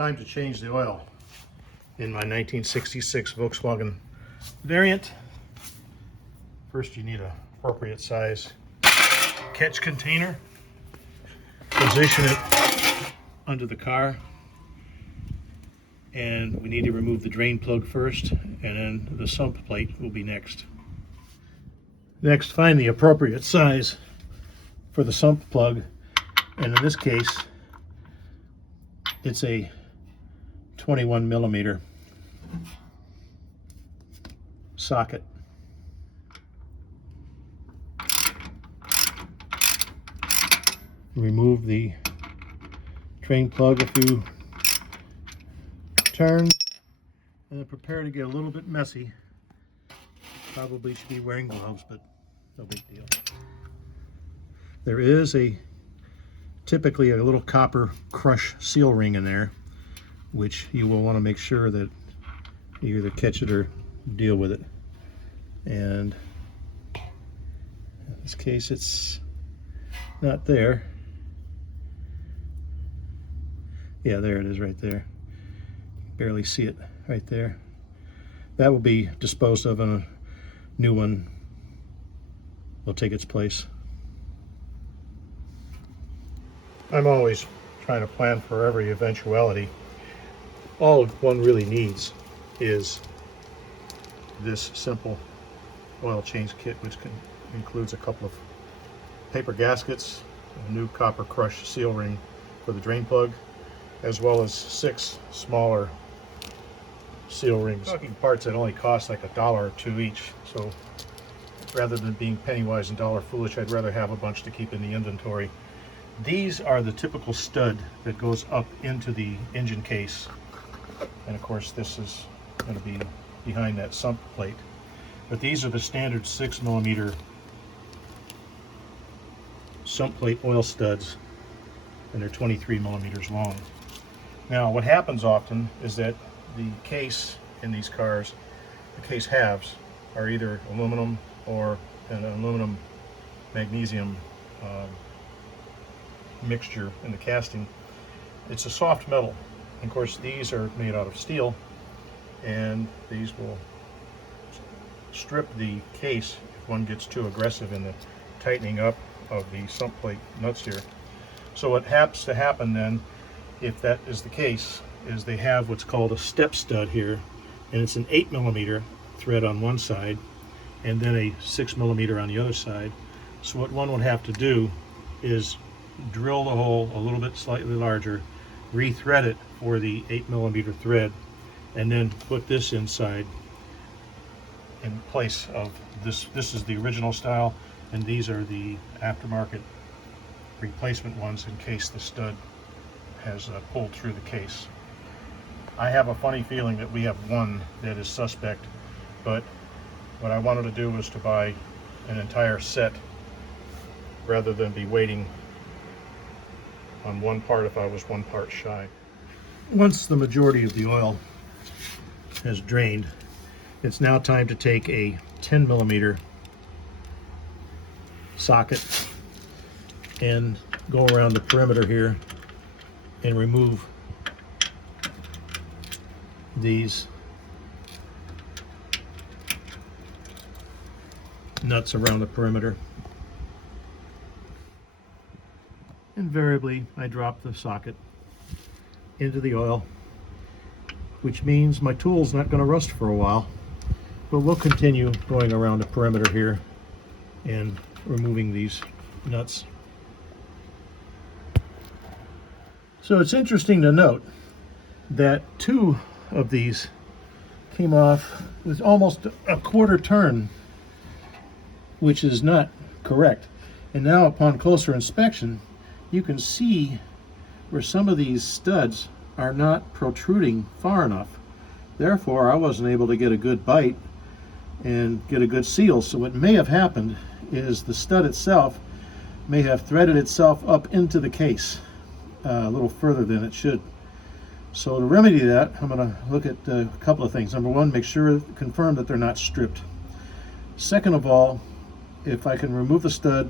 Time to change the oil in my 1966 Volkswagen variant. First, you need an appropriate size catch container. Position it under the car, and we need to remove the drain plug first, and then the sump plate will be next. Next, find the appropriate size for the sump plug, and in this case it's a 21 millimeter socket. Remove the drain plug a few turns, and then prepare to get a little bit messy. Probably should be wearing gloves, but no big deal. There is typically a little copper crush seal ring in there, which you will want to make sure that you either catch it or deal with it. And in this case, it's not there. Yeah, there it is right there. Barely see it right there. That will be disposed of, and a new one will take its place. I'm always trying to plan for every eventuality. All one really needs is this simple oil change kit, which includes a couple of paper gaskets, a new copper crush seal ring for the drain plug, as well as 6 smaller seal rings. Talking parts that only cost like $1 or $2 each, so rather than being penny wise and dollar foolish, I'd rather have a bunch to keep in the inventory. These are the typical stud that goes up into the engine case, and of course this is going to be behind that sump plate. But these are the standard 6 millimeter sump plate oil studs, and they're 23 millimeters long. Now, what happens often is that the case in these cars, the case halves, are either aluminum or an aluminum magnesium mixture in the casting. It's a soft metal. Of course, these are made out of steel, and these will strip the case if one gets too aggressive in the tightening up of the sump plate nuts here. So what happens to happen then, if that is the case, is they have what's called a step stud here, and it's an 8 millimeter thread on one side and then a 6 millimeter on the other side. So what one would have to do is drill the hole a little bit slightly larger, re-thread it for the 8 millimeter thread, and then put this inside in place of this. This is the original style, and these are the aftermarket replacement ones in case the stud has pulled through the case. I have a funny feeling that we have one that is suspect, but what I wanted to do was to buy an entire set rather than be waiting on one part if I was one part shy. Once the majority of the oil has drained, it's now time to take a 10 millimeter socket and go around the perimeter here and remove these nuts around the perimeter. Invariably, I drop the socket into the oil, which means my tool's not going to rust for a while, but we'll continue going around the perimeter here and removing these nuts. So it's interesting to note that 2 of these came off with almost a quarter turn, which is not correct. And now upon closer inspection, you can see where some of these studs are not protruding far enough. Therefore, I wasn't able to get a good bite and get a good seal. So what may have happened is the stud itself may have threaded itself up into the case a little further than it should. So to remedy that, I'm going to look at a couple of things. Number one, confirm that they're not stripped. Second of all, if I can remove the stud,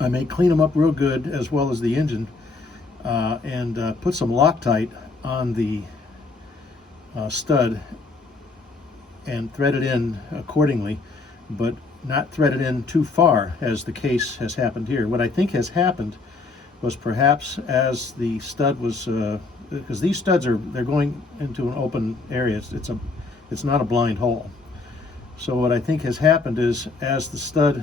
I may clean them up real good, as well as the engine, and put some Loctite on the stud and thread it in accordingly, but not thread it in too far, as the case has happened here. What I think has happened was perhaps as the stud was, because these studs they're going into an open area. It's not a blind hole. So what I think has happened is, as the stud,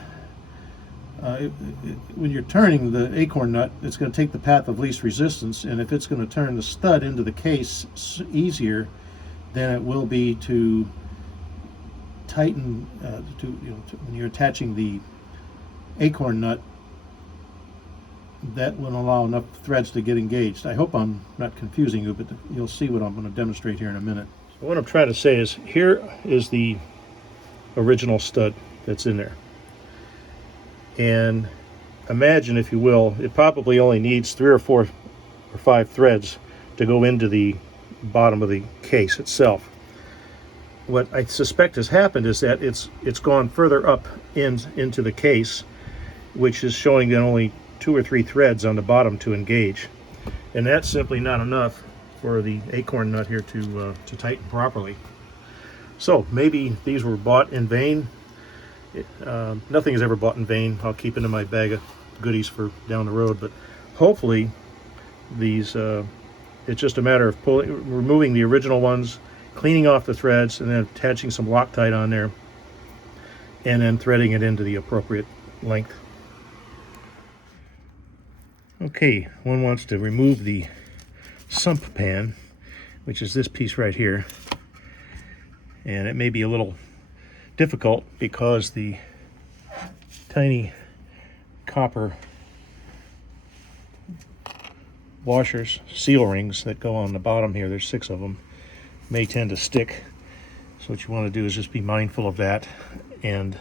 when you're turning the acorn nut, it's going to take the path of least resistance, and if it's going to turn the stud into the case easier than it will be to tighten, when you're attaching the acorn nut, that will allow enough threads to get engaged. I hope I'm not confusing you, but you'll see what I'm going to demonstrate here in a minute. So what I'm trying to say is, here is the original stud that's in there. And imagine, if you will, it probably only needs 3 or 4 or 5 threads to go into the bottom of the case itself. What I suspect has happened is that it's gone further up into the case, which is showing that only 2 or 3 threads on the bottom to engage, and that's simply not enough for the acorn nut here to tighten properly. So maybe these were bought in vain. Nothing is ever bought in vain. I'll keep it in my bag of goodies for down the road, but hopefully these, it's just a matter of removing the original ones, cleaning off the threads, and then attaching some Loctite on there, and then threading it into the appropriate length. Okay, one wants to remove the sump pan, which is this piece right here, and it may be a little difficult because the tiny copper washers, seal rings that go on the bottom here, there's 6 of them, may tend to stick. So what you want to do is just be mindful of that and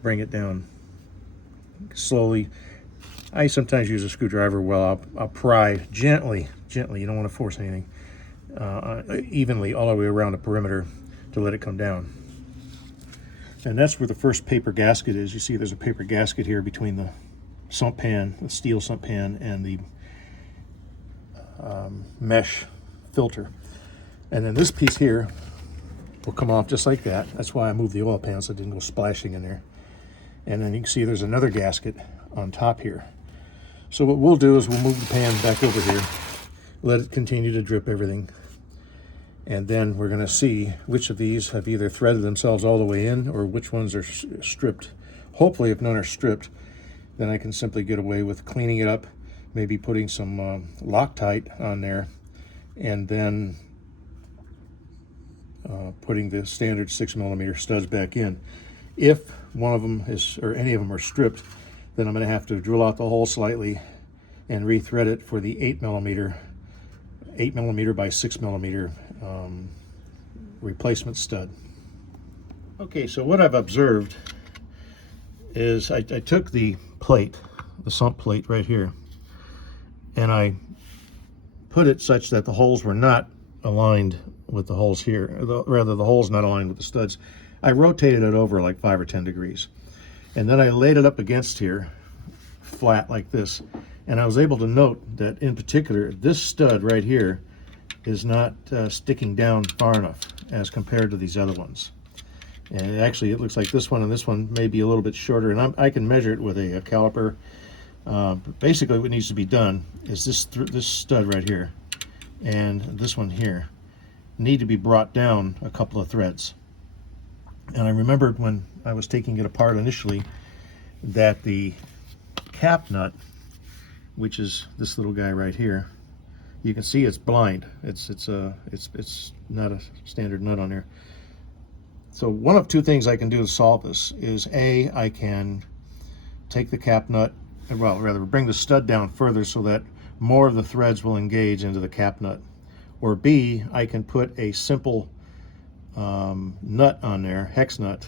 bring it down slowly. I sometimes use a screwdriver. Well, I'll pry gently. You don't want to force anything. Evenly all the way around the perimeter to let it come down. And that's where the first paper gasket is. You see there's a paper gasket here between the sump pan, the steel sump pan, and the mesh filter. And then this piece here will come off just like that. That's why I moved the oil pan so it didn't go splashing in there. And then you can see there's another gasket on top here. So what we'll do is we'll move the pan back over here, let it continue to drip everything, and then we're going to see which of these have either threaded themselves all the way in or which ones are stripped. Hopefully, if none are stripped, then I can simply get away with cleaning it up, maybe putting some Loctite on there, and then putting the standard 6mm studs back in. If one of them is, or any of them are stripped, then I'm going to have to drill out the hole slightly and rethread it for the 8mm by 6mm replacement stud. Okay, so what I've observed is I took the plate, the sump plate right here, and I put it such that the holes were not aligned with the holes here, rather the holes not aligned with the studs. I rotated it over like 5 or 10 degrees. And then I laid it up against here, flat like this, and I was able to note that in particular, this stud right here is not sticking down far enough as compared to these other ones. And actually, it looks like this one and this one may be a little bit shorter, and I can measure it with a caliper. But basically, what needs to be done is this stud right here and this one here need to be brought down a couple of threads. And I remembered when I was taking it apart initially that the cap nut, which is this little guy right here, you can see it's blind. It's not a standard nut on there. So one of 2 things I can do to solve this is A, I can take the cap nut, well, rather bring the stud down further so that more of the threads will engage into the cap nut, or B, I can put a simple nut on there, hex nut,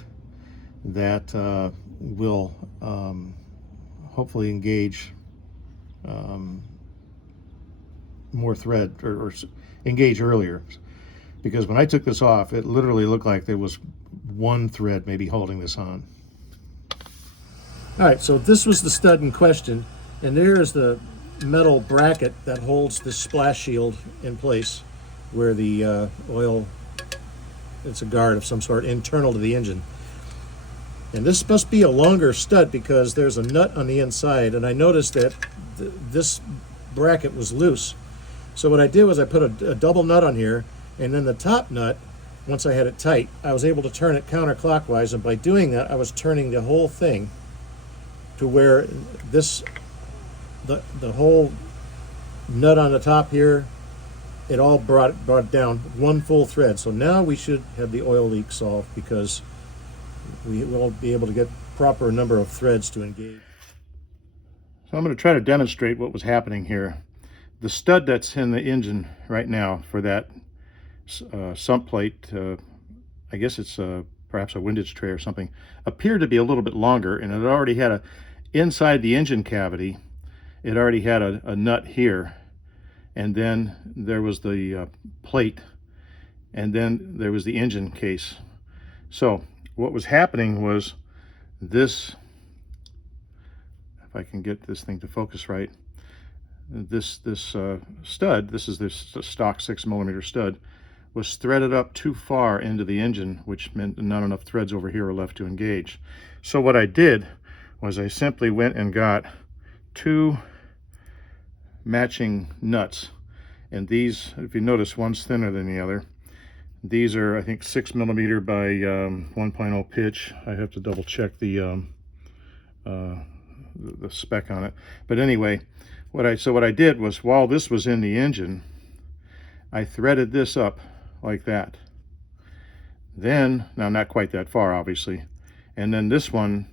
that will hopefully engage more thread, or engage earlier. Because when I took this off, it literally looked like there was 1 thread maybe holding this on. All right, so this was the stud in question, and there is the metal bracket that holds this splash shield in place where the oil, it's a guard of some sort internal to the engine. And this must be a longer stud because there's a nut on the inside, and I noticed that this bracket was loose. So what I did was I put a double nut on here, and then the top nut, once I had it tight, I was able to turn it counterclockwise, and by doing that I was turning the whole thing to where this, the whole nut on the top here, it all brought down one full thread. So now we should have the oil leak solved because we will be able to get proper number of threads to engage. So I'm going to try to demonstrate what was happening here. The stud that's in the engine right now for that sump plate, I guess it's perhaps a windage tray or something, appeared to be a little bit longer, and it already had inside the engine cavity, it already had a nut here, and then there was the plate, and then there was the engine case. So what was happening was this, if I can get this thing to focus right, this stud, this is this stock 6mm stud, was threaded up too far into the engine, which meant not enough threads over here were left to engage. So what I did was I simply went and got 2 matching nuts, and these, if you notice, one's thinner than the other. These are, I think, 6mm by 1.0 pitch. I have to double check the spec on it. But anyway, what I did was, while this was in the engine, I threaded this up like that. Then, now not quite that far, obviously, and then this one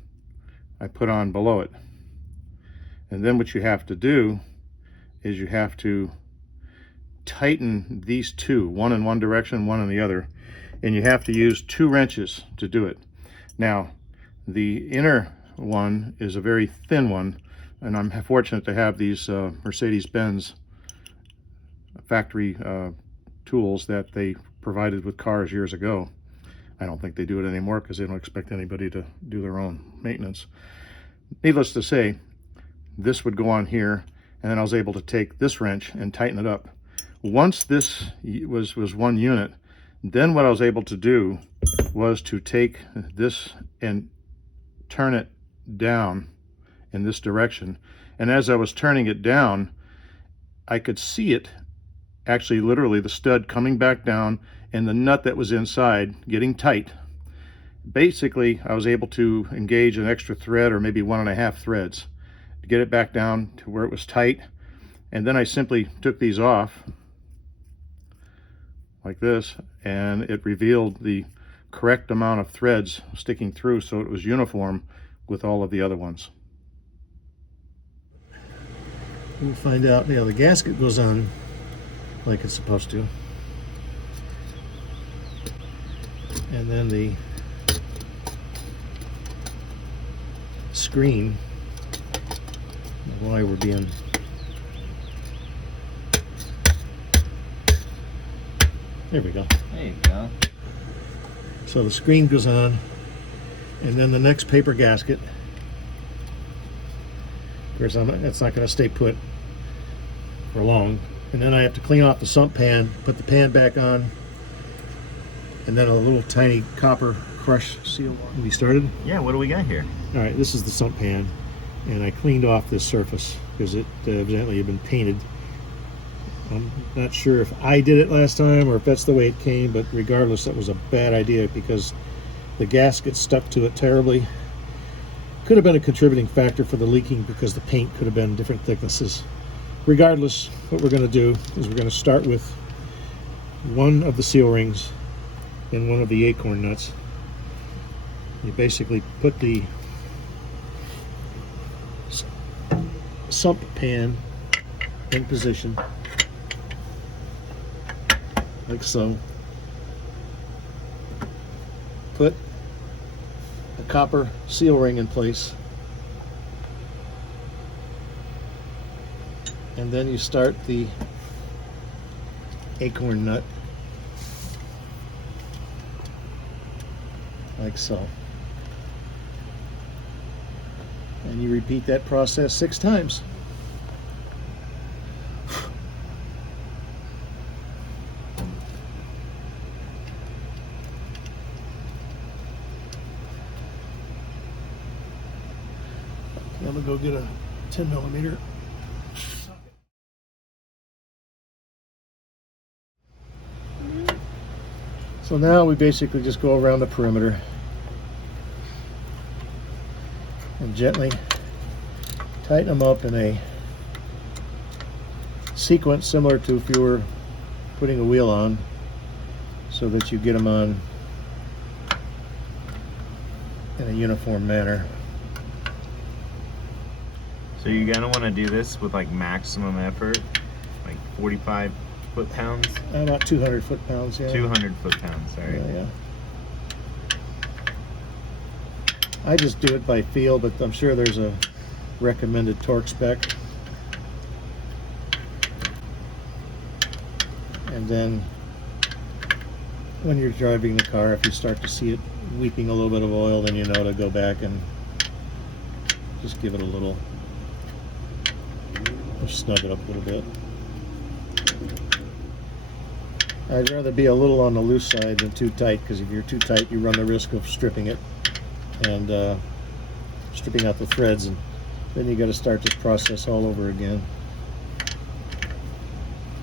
I put on below it. And then what you have to do is you have to tighten these two, one in one direction, one in the other, and you have to use 2 wrenches to do it. Now, the inner one is a very thin one, and I'm fortunate to have these Mercedes-Benz factory tools that they provided with cars years ago. I don't think they do it anymore because they don't expect anybody to do their own maintenance. Needless to say, this would go on here, and then I was able to take this wrench and tighten it up. Once this was one unit, then what I was able to do was to take this and turn it down in this direction. And as I was turning it down, I could see it, actually literally the stud coming back down and the nut that was inside getting tight. Basically, I was able to engage an extra thread, or maybe 1.5 threads, to get it back down to where it was tight. And then I simply took these off like this, and it revealed the correct amount of threads sticking through, so it was uniform with all of the other ones. We'll find out. Yeah, the gasket goes on like it's supposed to, and then the screen, why we're being, there we go. There you go. So the screen goes on, and then the next paper gasket. Of course, that's not going to stay put for long. And then I have to clean off the sump pan, put the pan back on, and then a little tiny copper crush seal. We started? Yeah, what do we got here? All right, this is the sump pan, and I cleaned off this surface because it evidently had been painted. I'm not sure if I did it last time or if that's the way it came, but regardless, that was a bad idea because the gasket stuck to it terribly. Could have been a contributing factor for the leaking because the paint could have been different thicknesses. Regardless, what we're going to do is we're going to start with one of the seal rings and one of the acorn nuts. You basically put the sump pan in position like so. Put the copper seal ring in place, and then you start the acorn nut like so, and you repeat that process 6 times. able to go get a 10mm. So now we basically just go around the perimeter and gently tighten them up in a sequence similar to if you were putting a wheel on, so that you get them on in a uniform manner. So you're gonna want to do this with like maximum effort, like 45 foot-pounds? About 200 foot-pounds, yeah. 200 foot-pounds, sorry. Yeah. I just do it by feel, but I'm sure there's a recommended torque spec. And then when you're driving the car, if you start to see it weeping a little bit of oil, then you know to go back and just give it a little, snug it up a little bit. I'd rather be a little on the loose side than too tight, because if you're too tight, you run the risk of stripping it and stripping out the threads, and then you got to start this process all over again.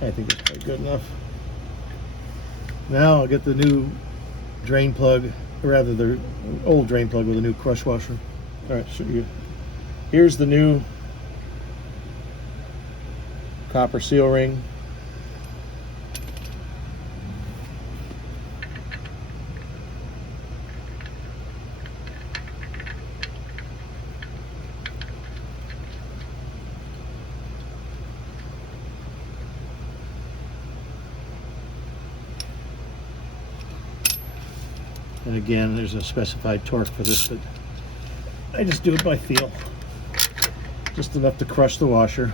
I think it's quite good enough. Now I'll get the new drain plug, or rather the old drain plug with a new crush washer. All right, show you. Here's the new copper seal ring. And again, there's a specified torque for this, but I just do it by feel. Just enough to crush the washer.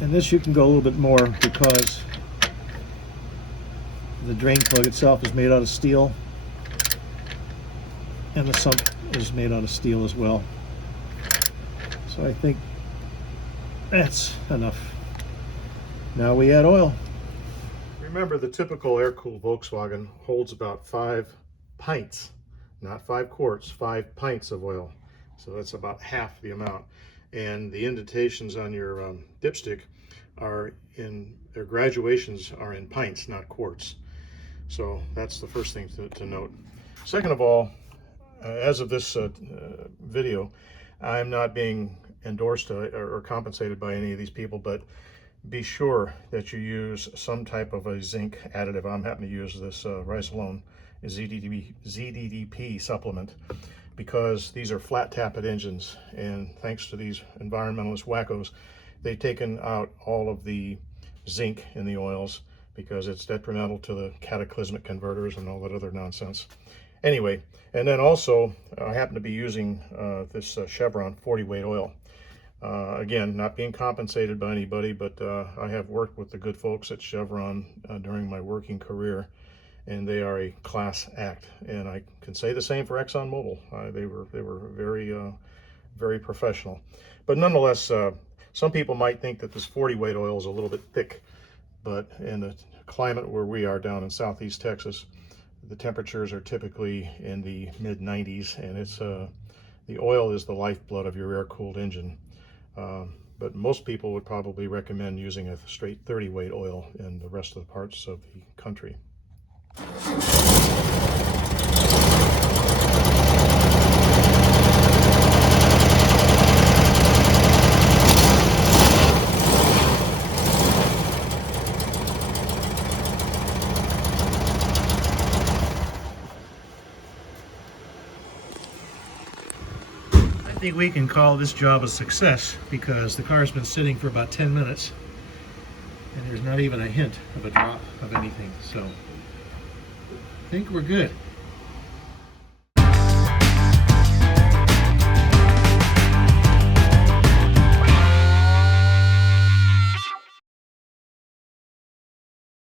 And this you can go a little bit more, because the drain plug itself is made out of steel, and the sump is made out of steel as well. So I think that's enough. Now we add oil. Remember, the typical air-cooled Volkswagen holds about 5 pints, not 5 quarts, 5 pints of oil. So that's about half the amount. And the indentations on your dipstick are in, their graduations are in pints, not quarts. So that's the first thing to note. Second of all, as of this video, I'm not being endorsed or compensated by any of these people, but be sure that you use some type of a zinc additive. I'm happening to use this Reassembling ZDDP supplement, because these are flat tappet engines, and thanks to these environmentalist wackos, they've taken out all of the zinc in the oils because it's detrimental to the cataclysmic converters and all that other nonsense. Anyway, and then also I happen to be using this Chevron 40 weight oil. Again, not being compensated by anybody, but I have worked with the good folks at Chevron during my working career, and they are a class act. And I can say the same for ExxonMobil. They were very professional. But nonetheless, some people might think that this 40 weight oil is a little bit thick, but in the climate where we are down in southeast Texas, the temperatures are typically in the mid 90s, and it's the oil is the lifeblood of your air-cooled engine. But most people would probably recommend using a straight 30 weight oil in the rest of the parts of the country. I think we can call this job a success, because the car's been sitting for about 10 minutes and there's not even a hint of a drop of anything. So I think we're good.